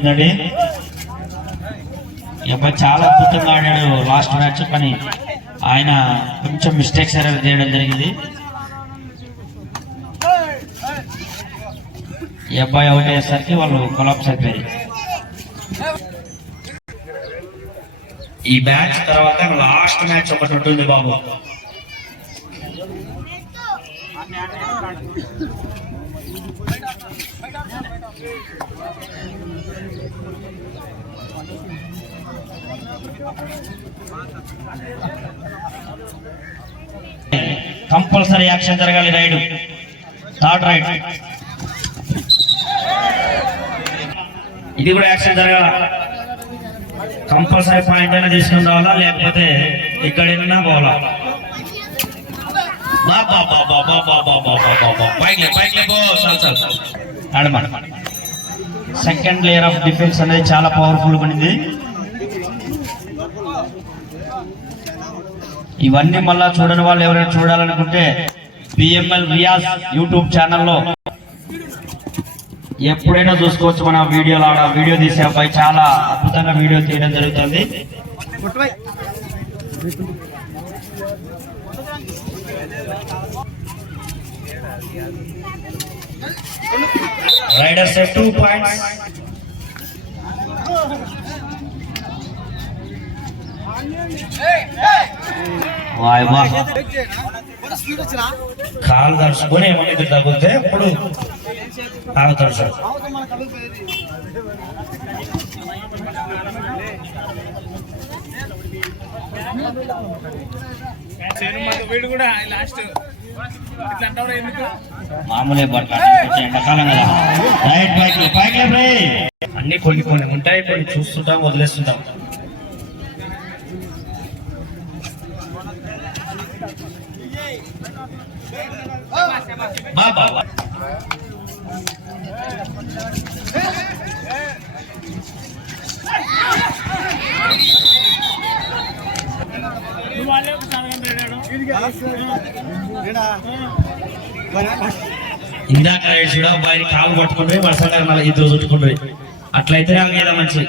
ఉందండి ఈ అబ్బాయి చాలా అద్భుతంగా ఆడాడు లాస్ట్ మ్యాచ్ కానీ ఆయన కొంచెం మిస్టేక్స్ అనేది చేయడం జరిగింది. ఈ అబ్బాయి అవుట్ అయ్యేసరికి వాళ్ళు కొలాప్స్ అయిపోయారు. ఈ మ్యాచ్ తర్వాత లాస్ట్ మ్యాచ్ ఒకటి ఉంటుంది బాబు. కంపల్సరీ యాక్షన్ జరగాలి రైడ్ థర్డ్ రైడ్ ఇది కూడా యాక్షన్ జరగాల కంపల్సరీ పాయింట్ అయినా తీసుకుని రావాలా లేకపోతే ఇక్కడైనా పోవాలా బాబా సెకండ్ లేయర్ ఆఫ్ డిఫెన్స్ అనేది చాలా పవర్ఫుల్ పడింది ఇవన్నీ మళ్ళా చూడని వాళ్ళు ఎవరైనా చూడాలనుకుంటే పిఎంఎల్ రియాజ్ యూట్యూబ్ ఛానల్లో ఎప్పుడైనా చూసుకోవచ్చు మన వీడియోలో. ఆడ వీడియో తీసే అబ్బాయి చాలా అద్భుతంగా వీడియో తీయడం జరుగుతుంది. రైడర్స్ టూ పాయింట్స్ వాయ్ వా కాలు తడుచుకొని ఏమన్నా ఇద్దరు తగ్గితే అప్పుడు తాగుతాడు సార్ మామూలే అన్ని కొన్ని కొన్ని ఉంటాయి కొన్ని చూస్తుంటాం వదిలేస్తుంటాం. బాబా ఇందాక రైడ్ కూడా అబ్బాయిని కాలు పట్టుకుంటే వర్షాకాలం మళ్ళీ ఇద్దరు చుట్టుకుంటుంది. అట్లయితే ఆగేదా మంచి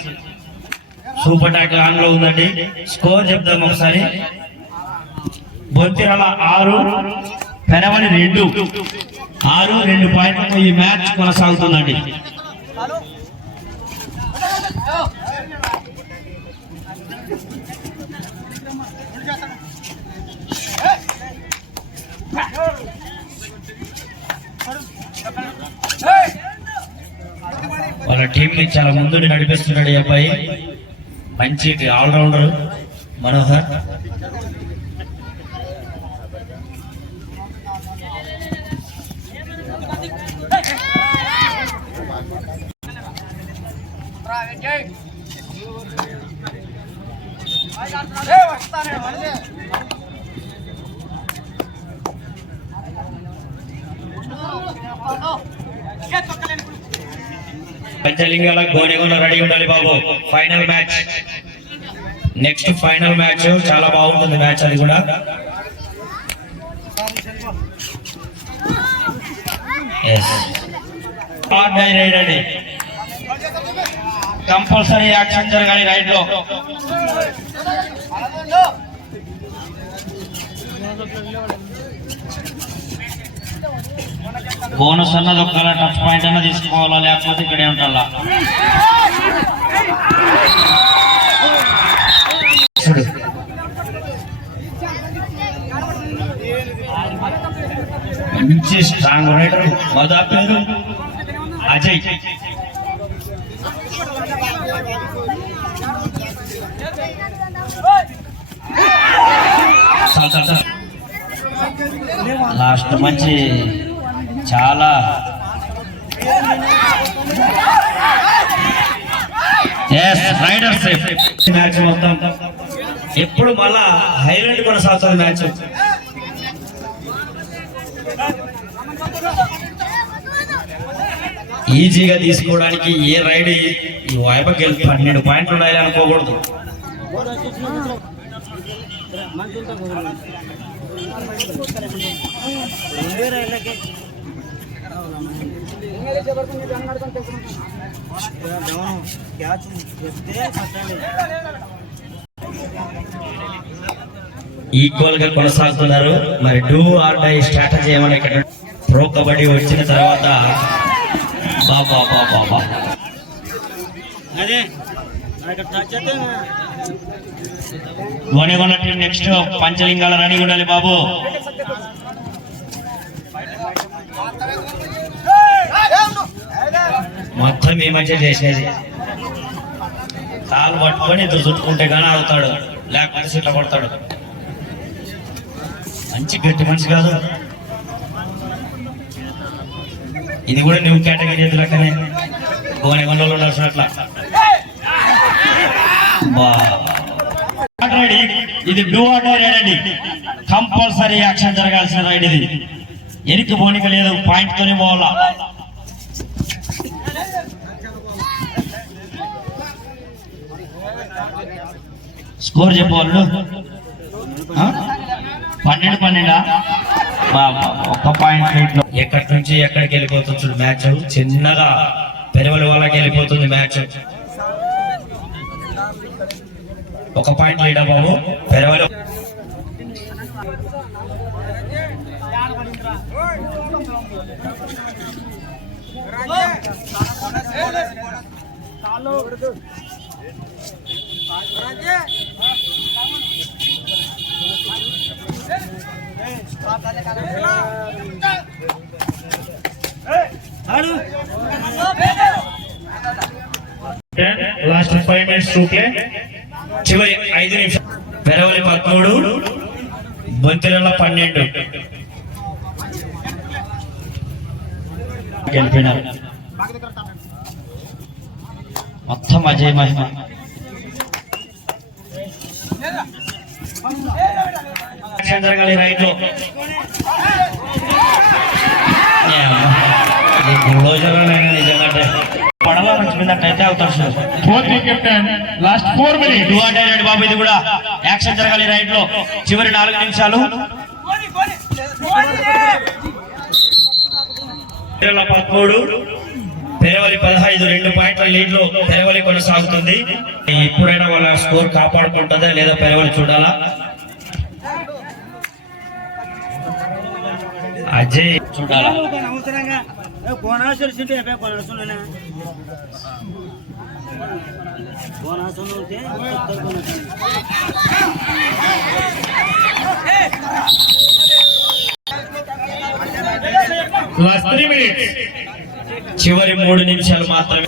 సూపర్ టాక్ ఆన్లో ఉందండి. స్కోర్ చెప్దాం ఒకసారి. బొత్తిరల ఆరు పెరవని రెండు. ఆరు రెండు పాయింట్లతో ఈ మ్యాచ్ కొనసాగుతుందండి. వాళ్ళ టీం ని చాలా ముందు నడిపిస్తున్నాడు ఈ అబ్బాయి. మంచి ఆల్రౌండర్. మనోహర్. పంచలింగాల గోనెగొండ రెడీ ఉండాలి బాబు. Final match next final match చాలా బాగుంటుంది మ్యాచ్ అది కూడా. రైడ్ అండి కంపల్సరీ యాక్షన్ జరగాలి రైడ్లో. బోనస్ అన్నది ఒక టచ్ పాయింట్ అన్న తీసుకోవాలా లేకపోతే ఇక్కడే ఉండాలా? మంచి స్ట్రాంగ్ రైడర్. మదా పేరు అజయ్. చాలు చాలు చాలు లాస్ట్ మంచి చాలా. రైడర్ సేఫ్ మ్యాచ్ మొత్తం. ఎప్పుడు మళ్ళా హైలైట్ కొనసాగుతుంది మ్యాచ్. ఈజీగా తీసుకోవడానికి ఏ రైడ్ ఈ వాయిపకి వెళ్ళి పన్నెండు పాయింట్లు ఉండాలి అనుకోకూడదు. ఈక్వల్గా కొనసాగుతున్నారు. మరి డూ ఆర్ డై స్ట్రాటజీ ఏమైనా ఇక్కడ ప్రో కబడ్డీ వచ్చిన తర్వాత బాబా బాబా బాబా Gonegonda team next Panchalingala running ఉండాలి బాబు. మొత్తం ఈ మధ్య చేసేది. కాలు పట్టుకొని ఇద్దరు చుట్టుకుంటే కానీ ఆగుతాడు. లేకపోతే సిట్ల పడతాడు. మంచి గట్టి మనిషి కాదు. ఇది కూడా నువ్వు కేటగిరీ లెక్కనే. గోనె ఉండాల్సిన అట్లా బా. రెడీ ఇది do or die ready compulsory action జరగాల్సిన రైడ్ ఇది. ఎనికి పోనిక లేదు పాయింట్ తోనే పోవాలా. స్కోర్ చెప్పవాళ్ళు? పన్నెండు పన్నెండా? ఒక్క పాయింట్ ఎక్కడి నుంచి ఎక్కడికి వెళ్ళిపోతుంది మ్యాచ్? చిన్నగా పెరవల వాళ్ళకి వెళ్ళిపోతుంది మ్యాచ్. ఒక పాయింట్ లీడా బాబు Peravali last five minutes to play చివరి ఐదు నిమిషాలు. పెరవలి పదమూడు బొంతిరల పన్నెండు. గెలిపినారు. మొత్తం అజయ్ మహిమ. జరగాలి రైట్లో నిజంగా పడవ మంచి మీద అయితే అవుతారు sir. Fourth captain last four raid బాబు ఇది కూడా యాక్షన్ జరగాలి రైట్లో. చివరి నాలుగు నిమిషాలు. పదమూడు పెరవలి పదహైదు రెండు పాయింట్ల లీడ్లో పెరవలి కొనసాగుతుంది. ఇప్పుడైనా వాళ్ళ స్కోర్ కాపాడుకుంటుందా లేదా పెరవలి చూడాలా? అజయ్. చూడాలా? లాస్ట్ త్రీ మినిట్స్ చివరి మూడు నిమిషాలు మాత్రమే.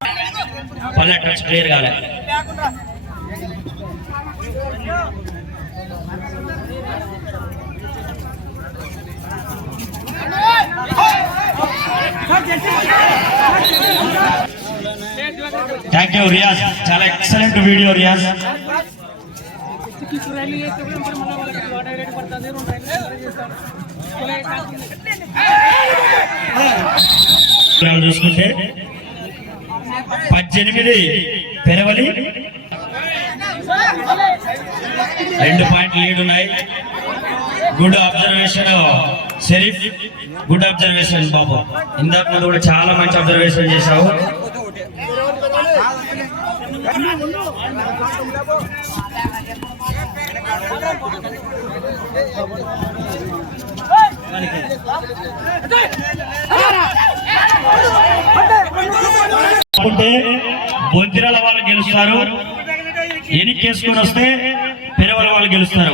టై పల్లె టచ్ క్లియర్ కాలే థ్యాంక్ యూ రియాజ్ చాలా ఎక్సలెంట్ వీడియో రియాజ్ వివరాలు చూసుకుంటే పద్దెనిమిది పెరవలి రెండు పాయింట్ లీడ్ ఉన్నాయి. Good observation Sharif good observation బాబు. ఇందాక ముందు కూడా చాలా మంచి అబ్జర్వేషన్ చేశావు. అనుకుంటే బొజ్జిరాల వాళ్ళు గెలుస్తారు. ఎనికేసుకొని వస్తే పెరవల వాళ్ళు గెలుస్తారు.